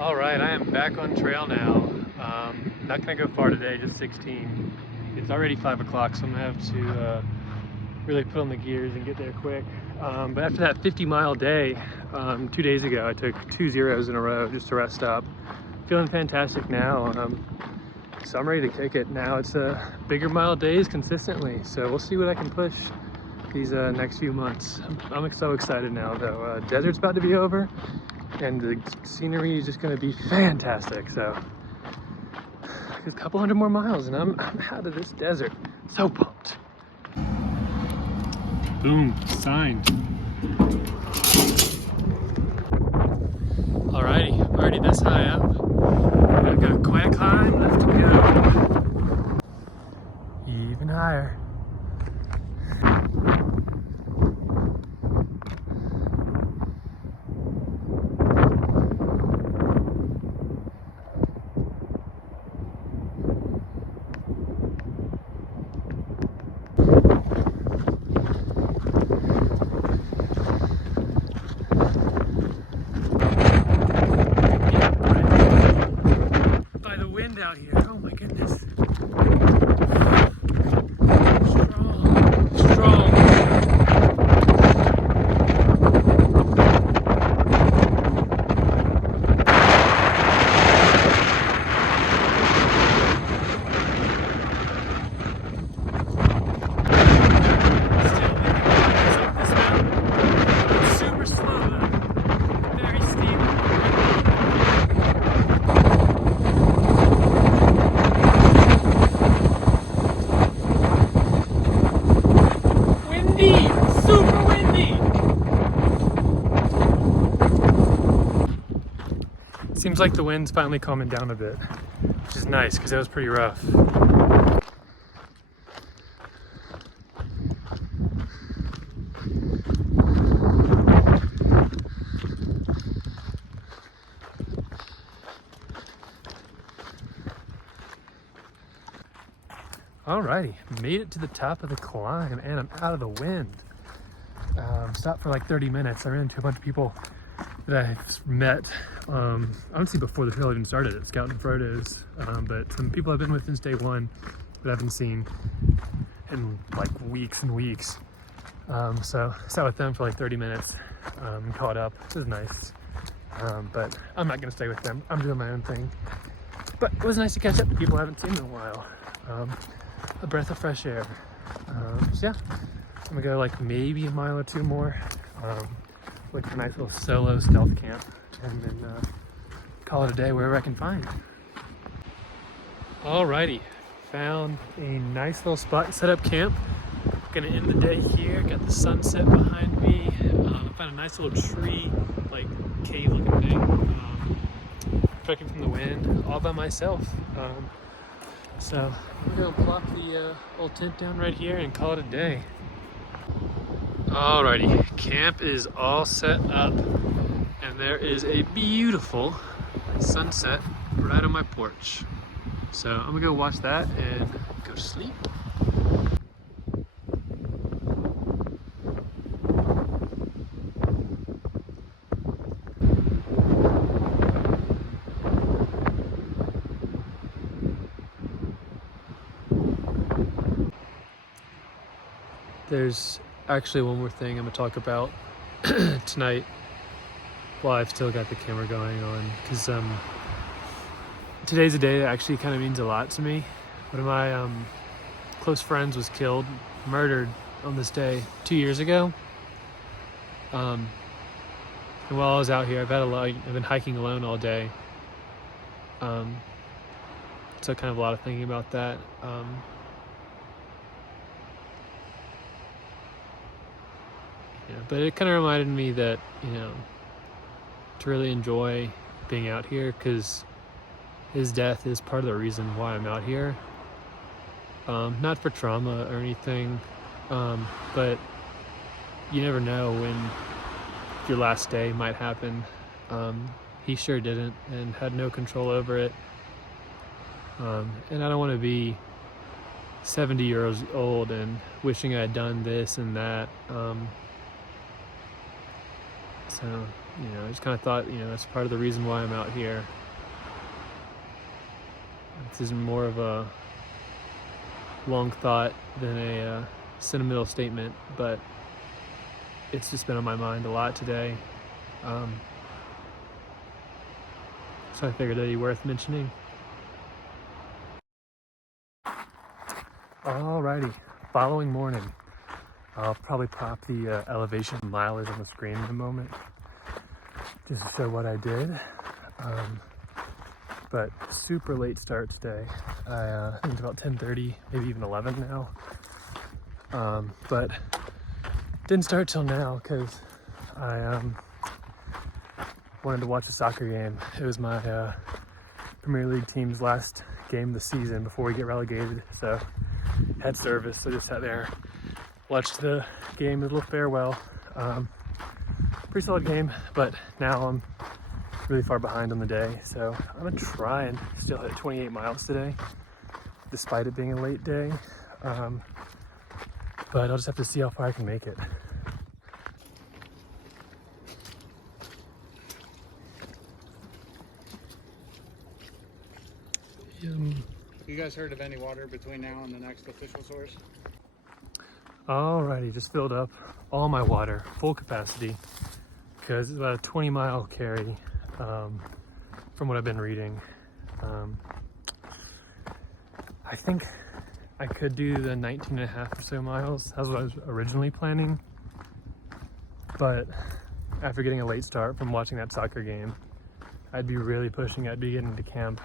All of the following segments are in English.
All right, I am back on trail now. Not gonna go far today, just 16. It's already 5 o'clock, so I'm gonna have to really put on the gears and get there quick. But after that 50-mile day, 2 days ago, I took 2 zeros in a row just to rest up. Feeling fantastic now. So I'm ready to kick it. Now it's bigger mile days consistently, so we'll see what I can push these next few months. I'm so excited now though. Desert's about to be over and the scenery is just going to be fantastic. So a couple hundred more miles and I'm out of this desert. So pumped. Boom, signed. Alrighty, I'm already this high up. I've got quite a climb left to go. Even higher. Out here, oh my goodness. Strong. Super slow though. Very steep. Super windy! Seems like the wind's finally calming down a bit, which is nice because it was pretty rough. Alrighty, made it to the top of the climb and I'm out of the wind. Stopped for like 30 minutes. I ran into a bunch of people that I've met, honestly before the trail even started at Scout and Frodo's, but some people I've been with since day one that I haven't seen in like weeks and weeks. So I sat with them for like 30 minutes, caught up, which was nice. But I'm not gonna stay with them. I'm doing my own thing. But it was nice to catch up with people I haven't seen in a while. A breath of fresh air. So yeah, I'm gonna go like maybe a mile or two more. Look for a nice little solo stealth camp and then call it a day wherever I can find. Alrighty, found a nice little spot to set up camp. Gonna end the day here, got the sunset behind me. Found a nice little tree, like cave looking thing. Protecting from the wind, all by myself. So I'm gonna plop the old tent down right here and call it a day. Alrighty, camp is all set up and there is a beautiful sunset right on my porch. So I'm gonna go watch that and go to sleep. There's actually one more thing I'm gonna talk about tonight while I've still got the camera going on, because today's a day that actually kind of means a lot to me. One of my close friends was killed, murdered on this day 2 years ago. And while I was out here, I've been hiking alone all day. So kind of a lot of thinking about that. Yeah, but it kind of reminded me that, to really enjoy being out here, because his death is part of the reason why I'm out here. Not for trauma or anything, but you never know when your last day might happen. He sure didn't and had no control over it. And I don't want to be 70 years old and wishing I had done this and that. So, you know, I just kind of thought, you know, that's part of the reason why I'm out here. This is more of a long thought than a sentimental statement, but it's just been on my mind a lot today. So I figured it'd be worth mentioning. Alrighty, following morning. I'll probably pop the elevation mileage on the screen in a moment, just to show what I did. But super late start today. I think it's about 10:30, maybe even 11 now. But didn't start till now because I wanted to watch a soccer game. It was my Premier League team's last game of the season before we get relegated. So had service, so just sat there, watched the game, a little farewell. Pretty solid game, but now I'm really far behind on the day. So I'm gonna try and still hit 28 miles today, despite it being a late day. But I'll just have to see how far I can make it. You guys heard of any water between now and the next official source? Alrighty, just filled up all my water, full capacity, because it's about a 20-mile carry from what I've been reading. I think I could do the 19 and a half or so miles. That's what I was originally planning. But after getting a late start from watching that soccer game, I'd be really pushing. I'd be getting to camp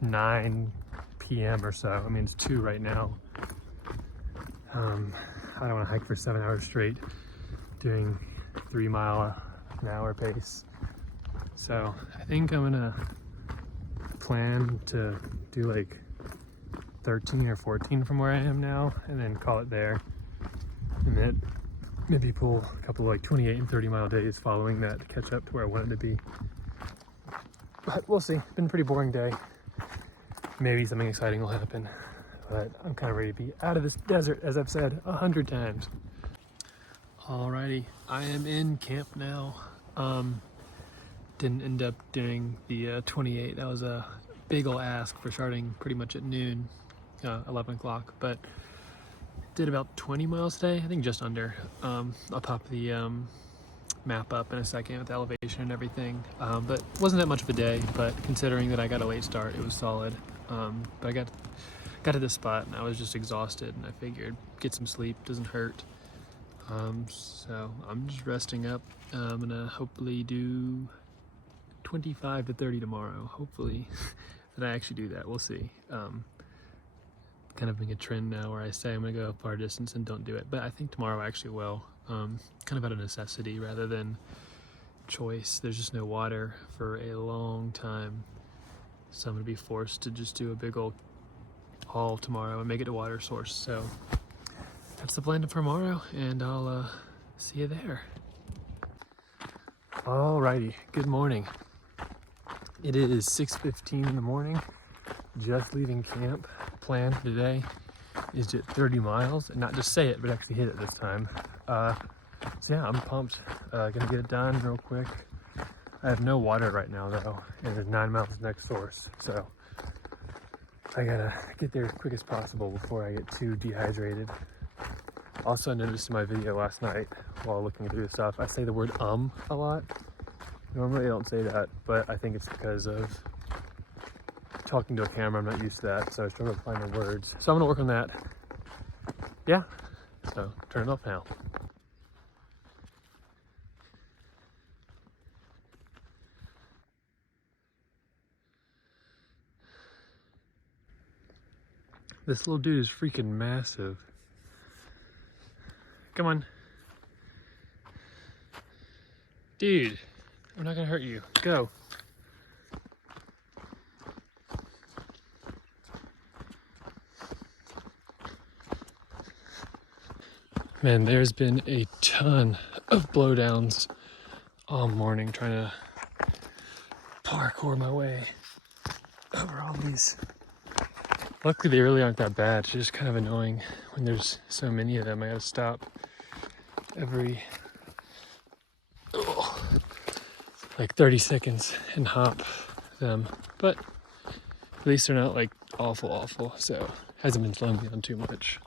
9 p.m. or so. I mean, it's 2 right now. I don't want to hike for 7 hours straight doing 3 mile an hour pace. So I think I'm gonna plan to do like 13 or 14 from where I am now and then call it there. And then maybe pull a couple of like 28 and 30 mile days following that to catch up to where I wanted to be. But we'll see. It's been a pretty boring day. Maybe something exciting will happen, but I'm kind of ready to be out of this desert, as I've said 100 times. Alrighty, I am in camp now. Didn't end up doing the 28. That was a big ol' ask for starting pretty much at noon, 11 o'clock, but did about 20 miles today, I think just under. I'll pop the map up in a second with the elevation and everything, but wasn't that much of a day, but considering that I got a late start, it was solid. But I got to this spot and I was just exhausted, and I figured get some sleep, doesn't hurt. So I'm just resting up. I'm gonna hopefully do 25 to 30 tomorrow. Hopefully that I actually do that. We'll see. Kind of being a trend now where I say I'm gonna go a far distance and don't do it, but I think tomorrow I actually will. Kind of out of necessity rather than choice. There's just no water for a long time, so I'm gonna be forced to just do a big old haul tomorrow and make it a water source. So that's the plan for tomorrow, and I'll see you there. Alrighty, good morning. It is 6:15 in the morning, just leaving camp. Plan for today is to hit 30 miles, and not just say it, but actually hit it this time. So yeah, I'm pumped. Gonna get it done real quick. I have no water right now though, and there's 9 miles next source, so I gotta get there as quick as possible before I get too dehydrated. Also, I noticed in my video last night while looking through the stuff, I say the word a lot. Normally I don't say that, but I think it's because of talking to a camera. I'm not used to that, so I struggle to find the words. So I'm gonna work on that. Yeah, so turn it off now. This little dude is freaking massive. Come on. Dude, I'm not gonna hurt you. Go. Man, there's been a ton of blowdowns all morning trying to parkour my way over all these. Luckily, they really aren't that bad. It's just kind of annoying when there's so many of them. I gotta stop every like 30 seconds and hop them. But at least they're not like awful, so hasn't been slowing me down too much.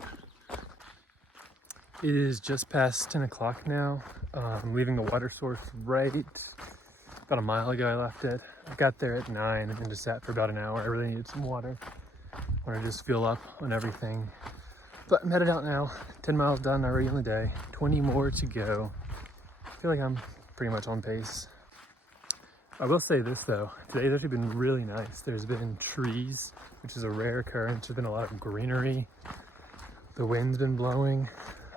It is just past 10 o'clock now. I'm leaving the water source right about a mile ago. I left it. I got there at 9 and just sat for about an hour. I really needed some water. I want to just fill up on everything. But I'm headed out now. 10 miles done already on the day. 20 more to go. I feel like I'm pretty much on pace. I will say this though, today's actually been really nice. There's been trees, which is a rare occurrence. There's been a lot of greenery. The wind's been blowing.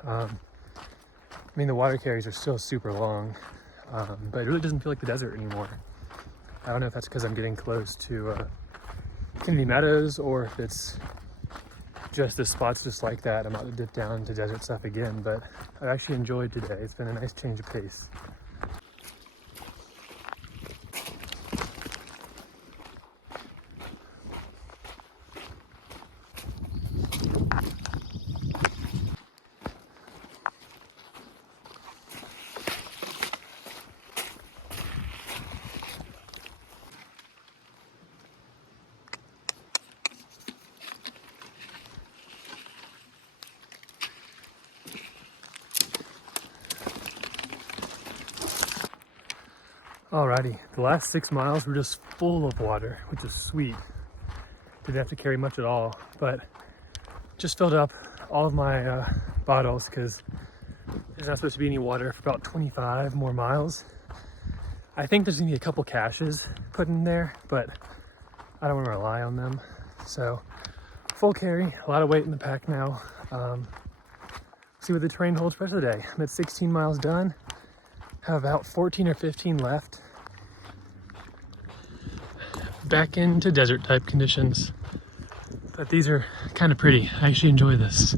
I mean, the water carries are still super long, but it really doesn't feel like the desert anymore. I don't know if that's because I'm getting close to Kennedy Meadows, or if it's just the spots just like that. I'm about to dip down to desert stuff again, but I actually enjoyed today. It's been a nice change of pace. Alrighty, the last 6 miles were just full of water, which is sweet. Didn't have to carry much at all, but just filled up all of my bottles because there's not supposed to be any water for about 25 more miles. I think there's gonna be a couple caches put in there, but I don't want to rely on them. So full carry, a lot of weight in the pack now. See what the terrain holds for the rest of the day. I'm at 16 miles done. Have about 14 or 15 left. Back into desert type conditions. But these are kind of pretty. I actually enjoy this.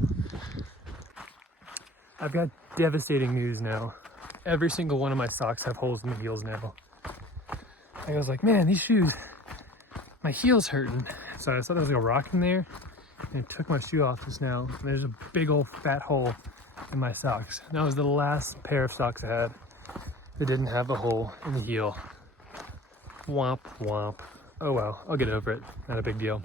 I've got devastating news now. Every single one of my socks have holes in the heels now. I was like, man, these shoes, my heel's hurting. So I thought there was like a rock in there, and I took my shoe off just now. And there's a big old fat hole in my socks. And that was the last pair of socks I had that didn't have a hole in the heel. Womp womp. Oh well, I'll get over it. Not a big deal.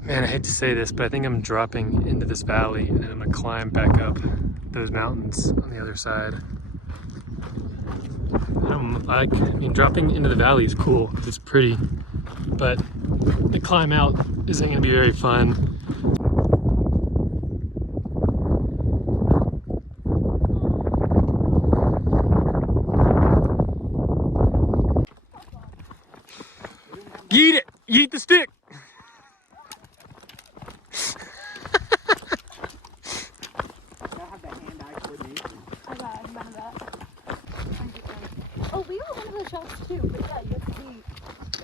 Man, I hate to say this, but I think I'm dropping into this valley and I'm gonna climb back up those mountains on the other side. I mean, dropping into the valley is cool, it's pretty, but the climb out isn't gonna be very fun. Yeet it! Yeet the stick! Oh, we got one of the shots too, but yeah, you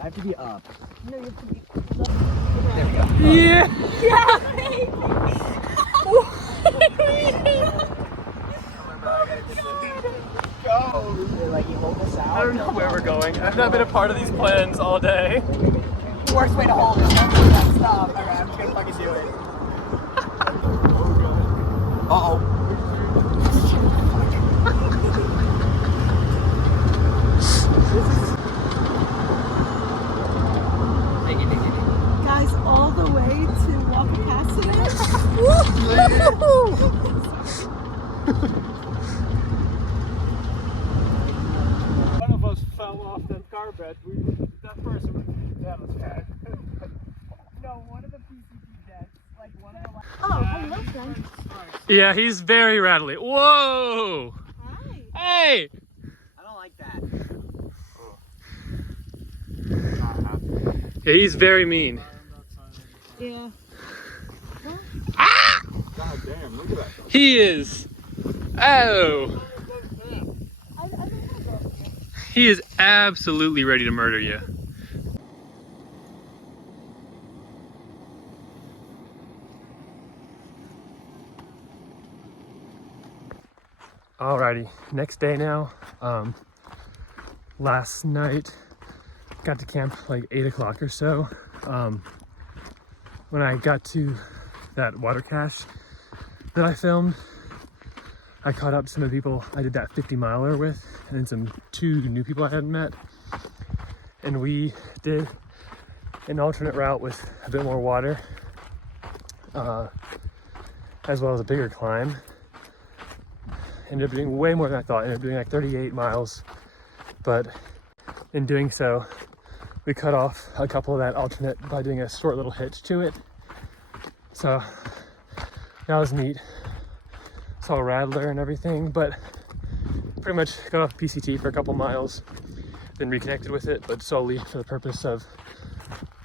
have to be up. No, you have to be left. There we go. Yeah! Yeah! Go! Like you hold this out. I don't know where we're going. I've not been a part of these plans all day. The worst way to hold it. Don't do that. Stop. Okay, I'm just gonna fucking do it. Uh-oh. Guys, all the way to Walker One of us fell off that car bed. That person that was bad. No, one of the PCP decks, like one of the last. Oh, hello, friend. Yeah, he's very rattly. Whoa! Hi. Hey! I don't like that. Yeah, he's very mean. Yeah. God damn, look at that. He is. Oh! He is absolutely ready to murder you. Alrighty, next day now. Last night, got to camp like 8 o'clock or so. When I got to that water cache that I filmed, I caught up to some of the people I did that 50-miler with, and some 2 new people I hadn't met. And we did an alternate route with a bit more water, as well as a bigger climb. Ended up doing way more than I thought. Ended up doing like 38 miles, but in doing so, we cut off a couple of that alternate by doing a short little hitch to it. So that was neat. Saw a rattler and everything, but pretty much got off PCT for a couple miles, then reconnected with it, but solely for the purpose of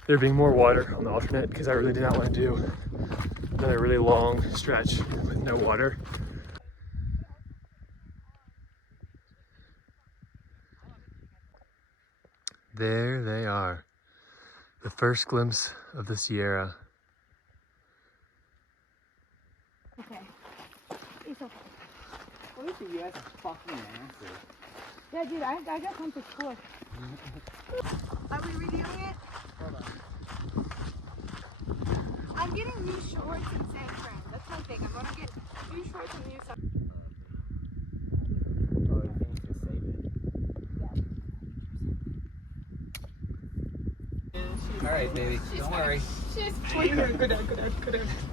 there being more water on the alternate, because I really did not want to do another really long stretch with no water. There they are, the first glimpse of the Sierra. Okay. It's okay. What is the yes fucking answer? Yeah, dude, I got something cool. Are we redoing it? Hold on. I'm getting new shorts and sand frame. That's my thing. I'm gonna get new shorts and new stuff. Oh, you think you just saved it? Alright, baby. Don't worry. She's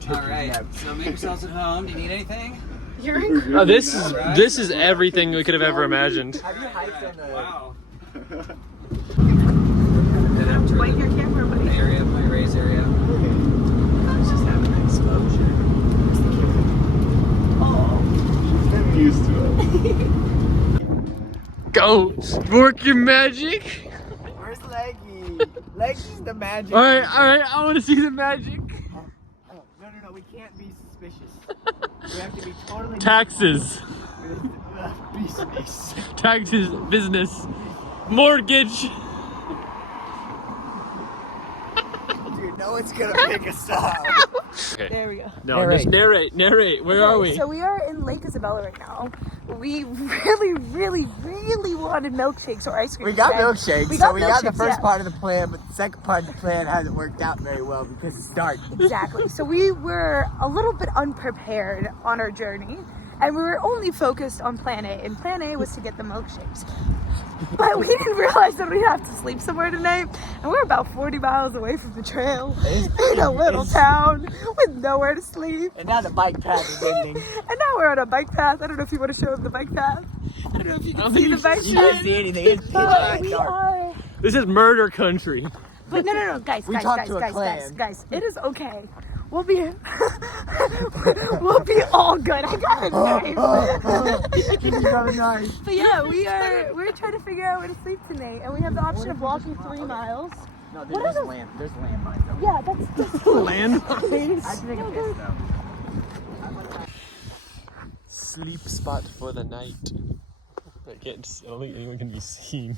Alright, so make yourselves at home. Do you need anything? Oh, this is everything we could have ever imagined. Have you hiked on the... Wow. Wipe your camera, buddy. My area, my raised area. Let's just have an explosion. Oh. I'm used to it. Go! Work your magic! Where's Leggy? Leggy's the magic. Alright, I want to see the magic. Oh, no, we can't be suspicious. We have to be totally... Taxes. Business. Taxes, business, mortgage. Dude, no one's gonna pick us up. Okay. There we go. No, just narrate. Where are we? So we are in Lake Isabella right now. We really wanted milkshakes or ice cream. We got today. milkshakes, We so we got the milkshakes, first yeah. part of the plan, but the second part of the plan hasn't worked out very well because it's dark. Exactly. So we were a little bit unprepared on our journey, and we were only focused on plan A, and plan A was to get the milkshakes. But we didn't realize that we'd have to sleep somewhere tonight, and we're about 40 miles away from the trail in a little town with nowhere to sleep. And now the bike path is ending. And now we're on a bike path. I don't know if you want to show them the bike path. I don't know if you can see the bike You can't path. see anything. It's pitch But black we dark. are. This is murder country. But no, guys, We talked to a clan. guys. It is okay. We'll be all good. I got a knife. But yeah, we're trying to figure out where to sleep tonight, and we have the option of walking 3 miles. No, What there's are land. There's landmines. Yeah, that's Landmines. I have to take a piss though. Sleep spot for the night. I don't think anyone can be seen.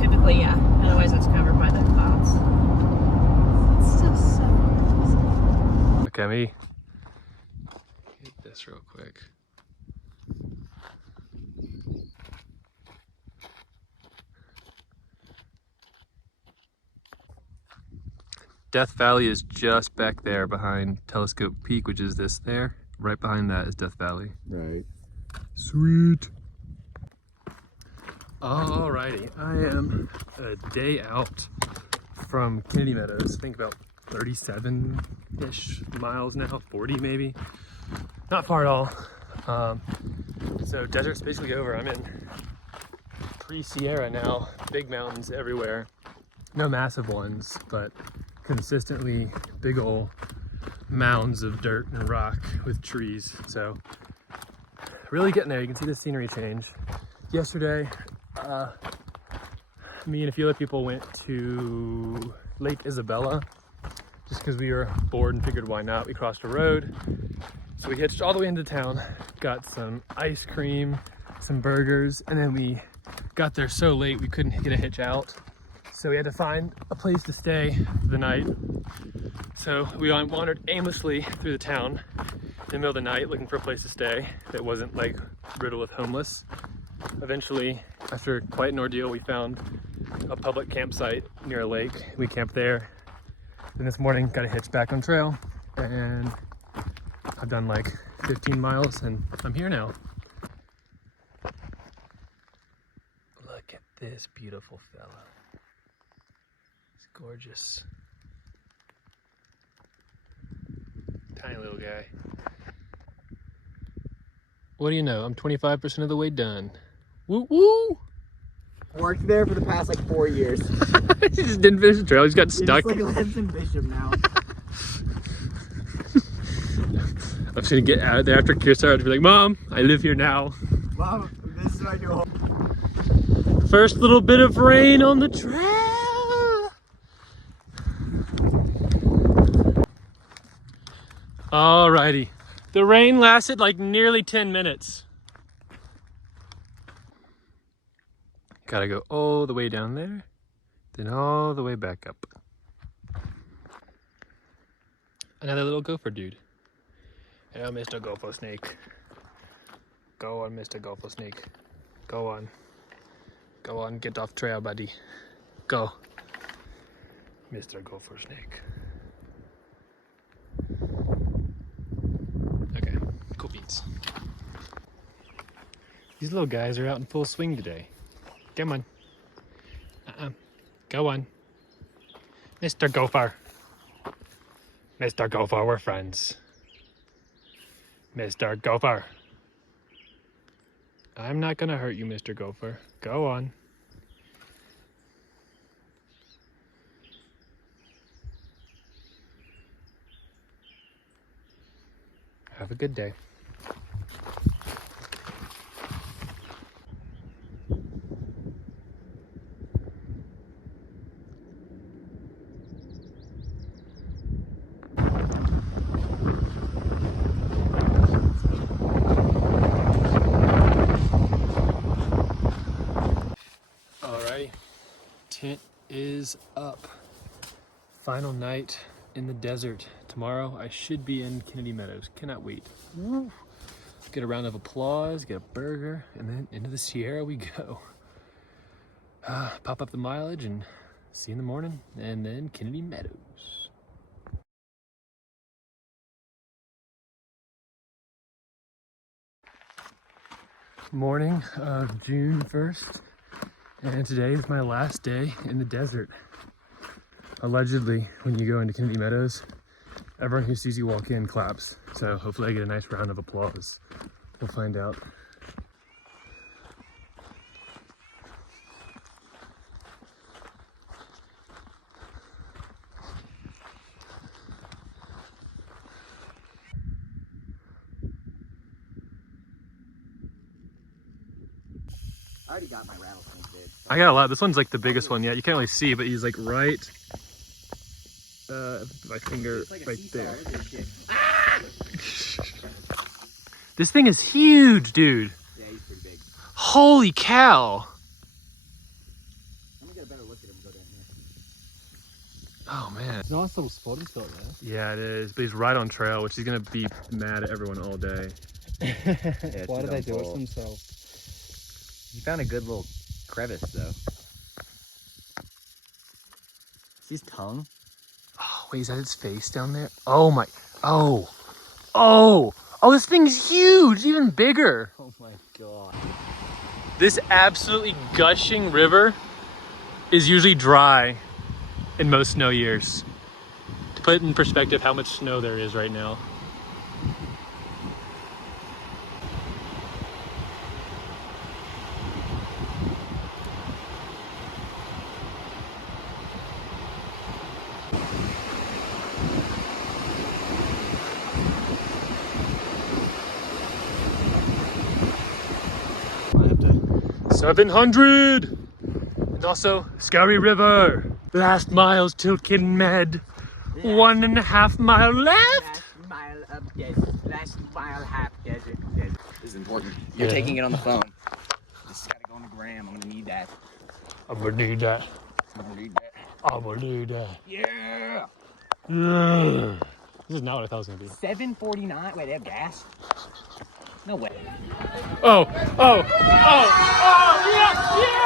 Typically, yeah. Otherwise, it's covered by the clouds. It's just so interesting. Okay, me hit this real quick. Death Valley is just back there behind Telescope Peak, which is this there. Right behind that is Death Valley. Right. Sweet. Alrighty, I am a day out from Kennedy Meadows. I think about 37-ish miles now, 40 maybe. Not far at all. So desert's basically over. I'm in pre-Sierra now. Big mountains everywhere. No massive ones, but consistently big ol' mounds of dirt and rock with trees. So really getting there. You can see the scenery change. Yesterday, me and a few other people went to Lake Isabella just because we were bored and figured why not. We crossed a road. So we hitched all the way into town, got some ice cream, some burgers, and then we got there so late we couldn't get a hitch out. So we had to find a place to stay for the night. So we wandered aimlessly through the town in the middle of the night looking for a place to stay that wasn't like riddled with homeless. Eventually, after quite an ordeal, we found a public campsite near a lake. We camped there. Then this morning, got a hitch back on trail, and I've done like 15 miles and I'm here now. Look at this beautiful fella. He's gorgeous. Tiny little guy. What do you know? I'm 25% of the way done. Woo woo! Worked there for the past like 4 years. He just didn't finish the trail. He just got stuck. He just like lives in Bishop now. I'm just gonna get out of there after Kirsten to be like, Mom, I live here now. Mom, this is my new home. First little bit of rain on the trail. Alrighty. The rain lasted like nearly 10 minutes. Gotta go all the way down there, then all the way back up. Another little gopher dude. Yeah, Mr. Gopher Snake. Go on, Mr. Gopher Snake. Go on. Go on, get off trail, buddy. Go. Mr. Gopher Snake. Okay, cool beans. These little guys are out in full swing today. Come on. Go on. Mr. Gopher. Mr. Gopher, we're friends. Mr. Gopher. I'm not gonna hurt you, Mr. Gopher. Go on. Have a good day. Tent is up. Final night in the desert. Tomorrow I should be in Kennedy Meadows. Cannot wait. Woo. Get a round of applause, get a burger, and then into the Sierra we go. Pop up the mileage and see you in the morning, and then Kennedy Meadows. Morning of June 1st. And today is my last day in the desert. Allegedly, when you go into Kennedy Meadows, everyone who sees you walk in claps. So hopefully I get a nice round of applause. We'll find out. I already got my rattlesnake, dude. I got a lot. This one's like the biggest one yet. You can't really see, but he's like right, my finger Like right seesaw, there. isn't it? This thing is huge, dude. Yeah, he's pretty big. Holy cow. I'm gonna get a better look at him go down here. Oh man. It's a nice little spot he's got there. Yeah, it is. But he's right on trail, which he's gonna be mad at everyone all day. Why do they do it to themselves? He found a good little crevice, though. See his tongue? Oh, wait, is that its face down there? Oh my, oh, this thing's huge, even bigger. Oh my god. This absolutely gushing river is usually dry in most snow years. To put in perspective how much snow there is right now. I have to. 700! And also, Scary River. Last miles till Kinmed. 1.5 mile left. Mile of desert. Last mile half desert. This is important. You're Yeah. taking it on the phone. This has got to go on the ground. gram. I'm gonna need that. I'm gonna need that. I'm gonna need that. I'm gonna need that. Yeah. Yeah. This is not what I thought it was gonna be. 749. Wait, they have gas? No way. Oh, yes, yes!